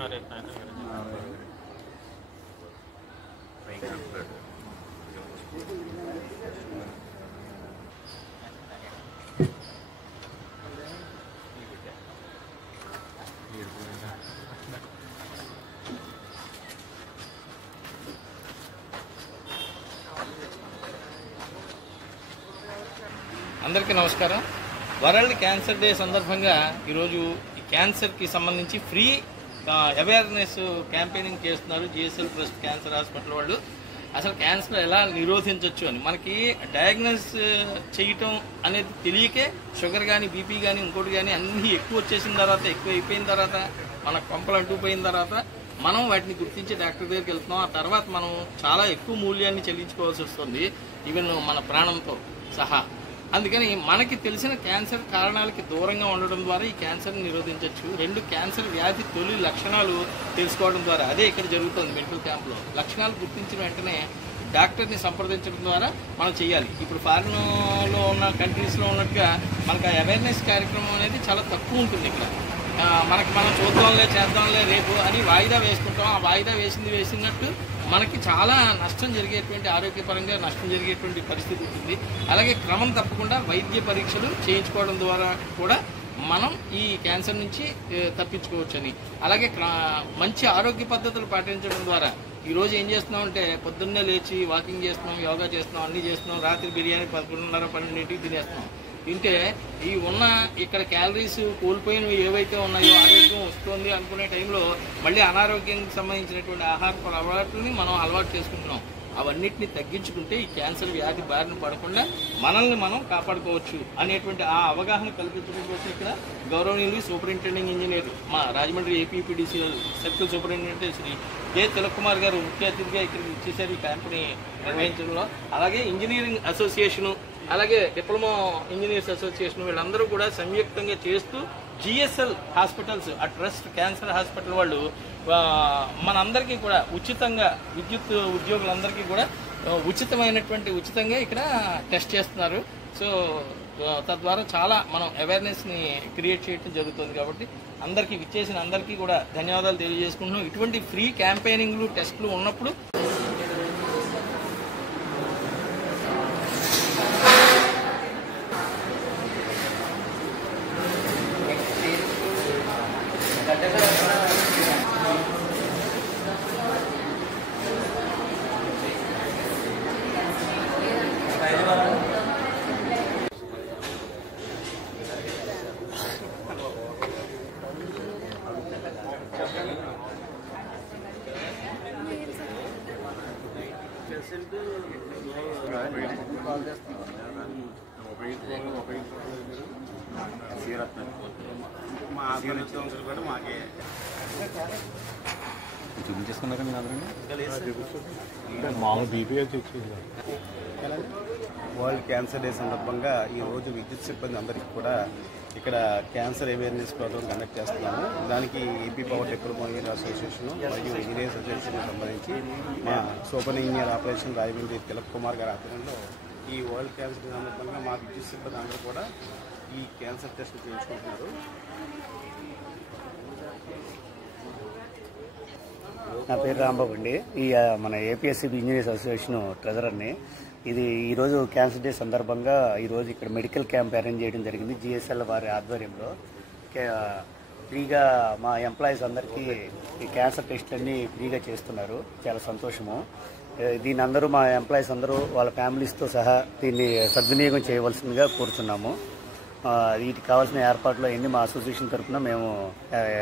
అందరికీ నమస్కారం. World cancer day సందర్భంగా ఈరోజు ఈ క్యాన్సర్కి సంబంధించి ఫ్రీ అవేర్నెస్ క్యాంపెయినింగ్ చేస్తున్నారు జిఎస్ఎల్ ట్రస్ట్ క్యాన్సర్ హాస్పిటల్ వాళ్ళు. అసలు క్యాన్సర్ ఎలా నిరోధించవచ్చు అని మనకి డయాగ్నోస్ చేయటం అనేది తెలియకే షుగర్ కానీ బీపీ కానీ ఇంకోటి కానీ అన్నీ ఎక్కువ వచ్చేసిన తర్వాత ఎక్కువ అయిపోయిన తర్వాత మన కొంపలు అంటుపోయిన తర్వాత మనం వాటిని గుర్తించి డాక్టర్ దగ్గరికి వెళ్తున్నాం. ఆ తర్వాత మనం చాలా ఎక్కువ మూల్యాన్ని చెల్లించుకోవాల్సి వస్తుంది, ఈవెన్ మన ప్రాణంతో సహా. అందుకని మనకి తెలిసిన క్యాన్సర్ కారణాలకి దూరంగా ఉండడం ద్వారా ఈ క్యాన్సర్ని నిరోధించవచ్చు. రెండు, క్యాన్సర్ వ్యాధి తొలి లక్షణాలు తెలుసుకోవడం ద్వారా, అదే ఇక్కడ జరుగుతుంది మెడికల్ క్యాంప్లో. లక్షణాలు గుర్తించిన వెంటనే డాక్టర్ని సంప్రదించడం ద్వారా మనం చేయాలి. ఇప్పుడు ఫారిన్లో ఉన్న కంట్రీస్లో ఉన్నట్టుగా మనకు ఆ అవేర్నెస్ కార్యక్రమం అనేది చాలా తక్కువ ఉంటుంది. ఇక్కడ మనం చూద్దాంలే చేద్దాంలే రేపు అని వాయిదా వేసుకుంటాం. ఆ వాయిదా వేసినట్టు మనకి చాలా నష్టం జరిగేటువంటి, ఆరోగ్యపరంగా నష్టం జరిగేటువంటి పరిస్థితి ఉంటుంది. అలాగే క్రమం తప్పకుండా వైద్య పరీక్షలు చేయించుకోవడం ద్వారా కూడా మనం ఈ క్యాన్సర్ నుంచి తప్పించుకోవచ్చని, అలాగే మంచి ఆరోగ్య పద్ధతులు పాటించడం ద్వారా ఈరోజు ఏం చేస్తున్నామంటే పొద్దున్నే లేచి వాకింగ్ చేస్తున్నాం, యోగా చేస్తున్నాం, అన్నీ చేస్తున్నాం, రాత్రి బిర్యానీ 11:30-12ంటికి తినేస్తున్నాం. తింటే ఈ ఉన్న ఇక్కడ క్యాలరీస్ కోల్పోయినవి ఏవైతే ఉన్నాయో ఆరోగ్యం వస్తుంది అనుకునే టైంలో మళ్ళీ అనారోగ్యానికి సంబంధించినటువంటి ఆహారపు అలవాట్లని మనం అలవాటు చేసుకుంటున్నాం. అవన్నిటిని తగ్గించుకుంటే ఈ క్యాన్సర్ వ్యాధి బారిన పడకుండా మనల్ని మనం కాపాడుకోవచ్చు అనేటువంటి ఆ అవగాహన కల్పించడం కోసం ఇక్కడ గౌరవనీయులు సూపరింటెండింగ్ ఇంజనీర్ మా Rajahmundry APPDC circle superintendent Shri K Tilakkumar garu ముఖ్య అతిథిగా ఇక్కడికి వచ్చేసారు ఈ క్యాంపుని నిర్వహించడంలో. అలాగే ఇంజనీరింగ్ అసోసియేషను, అలాగే డిప్లొమా ఇంజనీర్స్ అసోసియేషన్ వీళ్ళందరూ కూడా సంయుక్తంగా చేస్తూ జిఎస్ఎల్ హాస్పిటల్స్, ఆ ట్రస్ట్ క్యాన్సర్ హాస్పిటల్ వాళ్ళు మనందరికీ కూడా ఉచితంగా, విద్యుత్ ఉద్యోగులందరికీ కూడా ఉచితంగా ఇక్కడ టెస్ట్ చేస్తున్నారు. సో తద్వారా చాలా మనం అవేర్నెస్ని క్రియేట్ చేయడం జరుగుతుంది. కాబట్టి అందరికీ విచ్చేసిన అందరికీ కూడా ధన్యవాదాలు తెలియజేసుకుంటున్నాం. ఇటువంటి ఫ్రీ క్యాంపెయినింగ్లు టెస్టులు ఉన్నప్పుడు చూపించేసుకున్నారా మీరు అందరూ? మామూలు బీపీ వరల్డ్ క్యాన్సర్ డే సందర్భంగా ఈరోజు విద్యుత్ సిబ్బంది అందరికీ కూడా ఇక్కడ క్యాన్సర్ అవేర్నెస్ ప్రోగ్రామ్ కండక్ట్ చేస్తున్నాము. దానికి AP power diploma engineer association మరియు ఇంజనీర్స్ అసోసియేషన్కి సంబంధించి మా సూపర్ ఇంజనీర్ ఆపరేషన్ రాజమండ్రి తిలక్కుమార్ గారి ఆధ్వర్యంలో ఈ వరల్డ్ క్యాన్సర్ డే సందర్భంగా మా విద్యుత్ సిబ్బంది అందరూ కూడా ఈ క్యాన్సర్ టెస్ట్ చేయించుకుంటున్నారు. నా పేరు రాంబాబు అండి. ఈ మన ఏపీఎస్సీ ఇంజనీర్స్ అసోసియేషన్ ట్రెజరర్ని. ఇది ఈరోజు క్యాన్సర్ డే సందర్భంగా ఈరోజు ఇక్కడ మెడికల్ క్యాంప్ అరేంజ్ చేయడం జరిగింది జిఎస్ఎల్ వారి ఆధ్వర్యంలో. ఫ్రీగా మా ఎంప్లాయీస్ అందరికీ ఈ క్యాన్సర్ టెస్ట్లన్నీ ఫ్రీగా చేస్తున్నారు. చాలా సంతోషము. దీని అందరూ మా ఎంప్లాయీస్ అందరూ వాళ్ళ ఫ్యామిలీస్తో సహా దీన్ని సద్వినియోగం చేయవలసిందిగా కోరుతున్నాము. వీటికి కావాల్సిన ఏర్పాట్లు అన్నీ మా అసోసియేషన్ తరఫున మేము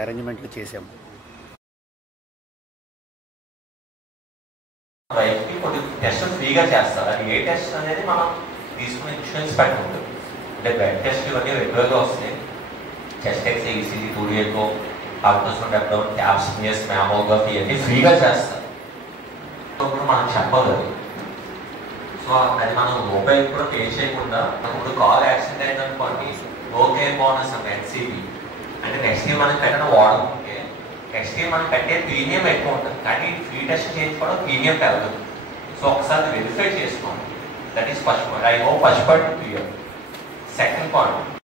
అరేంజ్మెంట్లు చేసాము. రైతుకి కొన్ని టెస్ట్ ఫ్రీగా చేస్తారు. అది ఏ టెస్ట్ అనేది మనం తీసుకునే ఇన్సూరెన్స్ పైన ఉంటుంది. అంటే బ్లడ్ టెస్ట్ ఇవన్నీ రెగ్యులర్గా వస్తాయి. చెస్ట్ ఎక్స్, ఈసీజీ, టూడియో, అల్ట్రాసౌండ్, అబ్డోమిన్, ట్యాబ్స్, మ్యామోగ్రఫీ ఇవన్నీ ఫ్రీగా చేస్తారు. మనం చెప్పదు అది. సో అది మనం రూపాయి కూడా పే చేయకుండా ఇప్పుడు కాల్ యాక్సిడెంట్ అయిందనుకోండి, ఓకే బోనస్ అంటే ఎన్సీబీ అంటే నెక్స్ట్ ఇయర్ మనం పెట్టిన వాడుకుంటే నెక్స్ట్ ఇయర్ మనం పెట్టే ప్రీమియం ఎక్కువ ఉంటుంది. కానీ ఫ్రీ టెస్ట్ చేయించుకోవడం ప్రీమియం పెరగదు. సో ఒకసారి వెరిఫై చేసుకోండి. That is first point. I hope first point clear. Second point,